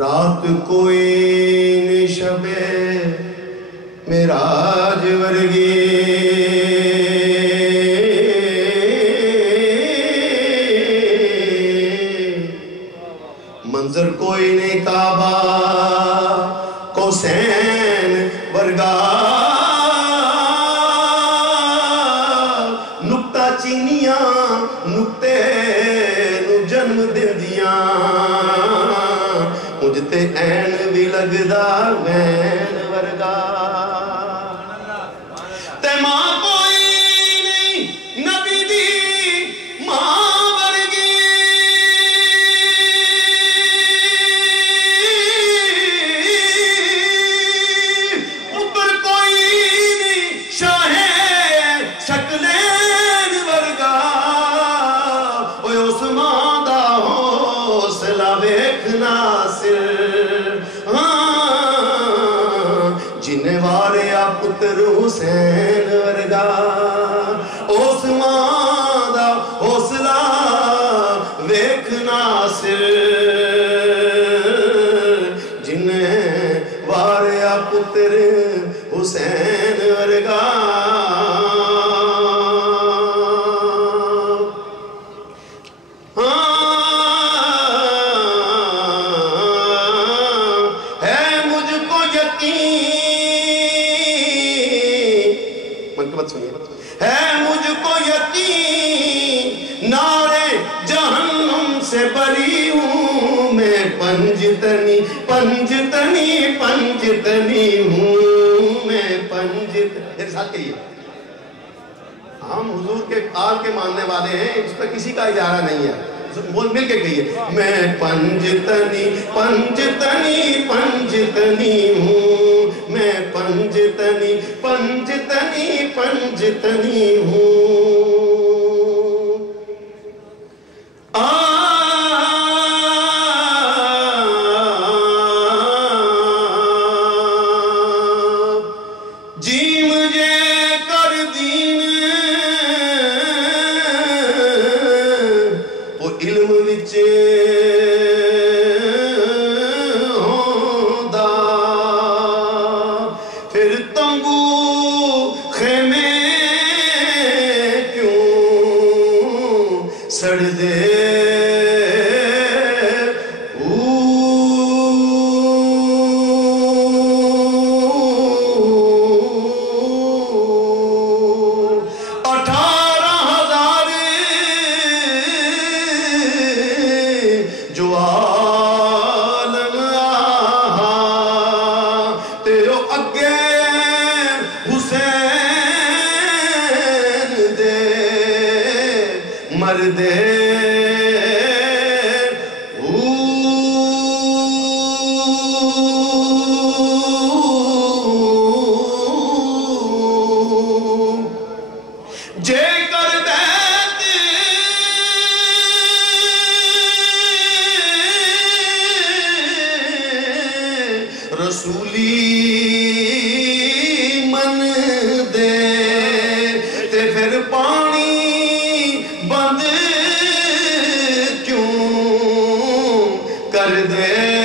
رات کوئی شب معراج ورگی منظر کوئی نہیں کعبہ کوسین ورگا نکتہ چینیاں نکتے نو جنم دیندیاں مجھتے این بھی لگدا وین ورگا تے ماں کوئی نہیں نبی دی ماں ورگی اوپر کوئی نہیں شاہ شکلین ورگا اوے عثمان دا حوصلہ ویکھنا جنہیں واریا پتر حسین ورگا عثمان دا حوصلہ ویکھنا سر جنہیں واریا پتر حسین ورگا ہے مجھ کو یقین نارے جہنم سے بری ہوں میں پنجتنی پنجتنی پنجتنی ہوں میں پنجتنی میرے ساتھ کہیے ہم حضور کے آل کے ماننے والے ہیں اس پر کسی کا اجارہ نہیں ہے بول مل کے کہیے میں پنجتنی پنجتنی پنجتنی ہوں میں پنجتنی پنجتنی پنجتنی ہوں جی مجھے کر دین وہ علم وچے سڑ دے جو عالم آہا تیرو اگے حسین دے مردے جے کر دیت رسولی من دے تے پھر پانی بند کیوں کر دے